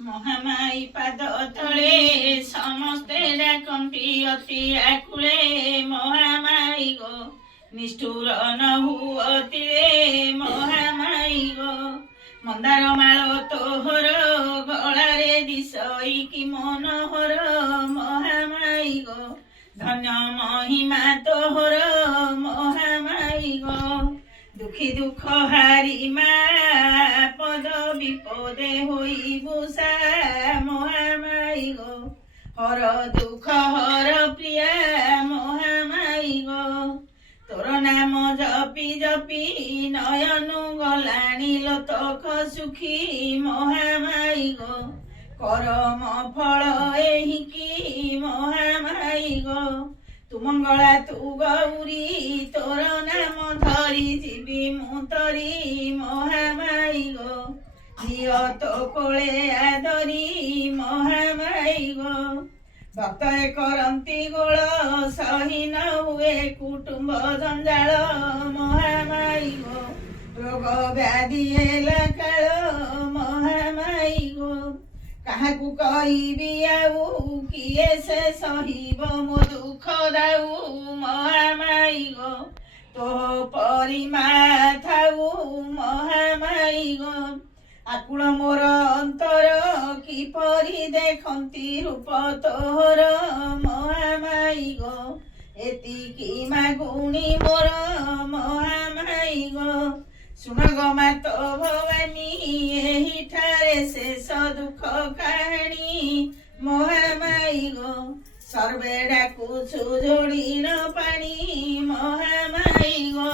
ମହାମାଇ ପାଦ ତଳେ ସମସ୍ତେ ଡାକନ୍ତି ଅତି ଆକୁଳେ ମହାମାଇ ଗୋ ନିଷ୍ଠୁର ନ ହୁଅତିରେ ମହାମାଇ ଗୋ ମନ୍ଦାର ମାଳ ତୋହର ଗଳାରେ ଦିଶଇ କି ମନୋହର ମହାମାଇ ଗୋ ଧନ୍ୟ ମହିମା ତୋହର ମହାମାଇ ଗୋ দুঃখী দুঃখ হারি মা পদ বিপদে হইবু সা মহামাই গো হর দুঃখ হর প্রিয়া মহামাই গো তোর নাম জপি জপি নয়নু গলাণী লোতক সুখী মহামাই গো করম ফল এহিকি মহামাই গো তু মঙ্গলা তু গৌরী তোর নাম ধরি ଯିବି ମୁଁ ତରି ମହାମାଇ ଗୋ ଝିଅ ତୋ କୋଳେ ଆଦରି ମହାମାଇ ଗୋ ଭକ୍ତ କରନ୍ତି ଗୋଳ ସହି ନ ହୁଏ କୁଟୁମ୍ବ ଜଞ୍ଜାଳ ମହାମାଇ ଗୋ ରୋଗ ବ୍ୟାଧି ହେଲା କାଳ ମହାମାଇ ଗୋ କାହାକୁ କହିବି ଆଉ କିଏ ସେ ସହିବ ମୋ ଦୁଃଖ ଦାଉ ମହାମାଇ ଗୋ ତୋ ପରି ମା ଥାଉ ମହାମାଇ ଗୋ ଆକୁଳ ମୋର ଅନ୍ତର କିପରି ଦେଖନ୍ତି ରୂପ ତୋର ମହାମାଇ ଗୋ ଏତିକି ମାଗୁଣି ମୋର ମହାମାଇ ଗୋ ଶୁଣ ଗୋ ମାତ ଭବାନୀ ଏହିଠାରେ ଶେଷ ଦୁଃଖ କାହାଣୀ ମହାମାଇ ଗୋ ସର୍ବେ ଡାକୁଛୁ ଯୋଡ଼ିଣ ପାଣି ମହାମାଇ ଗୋ।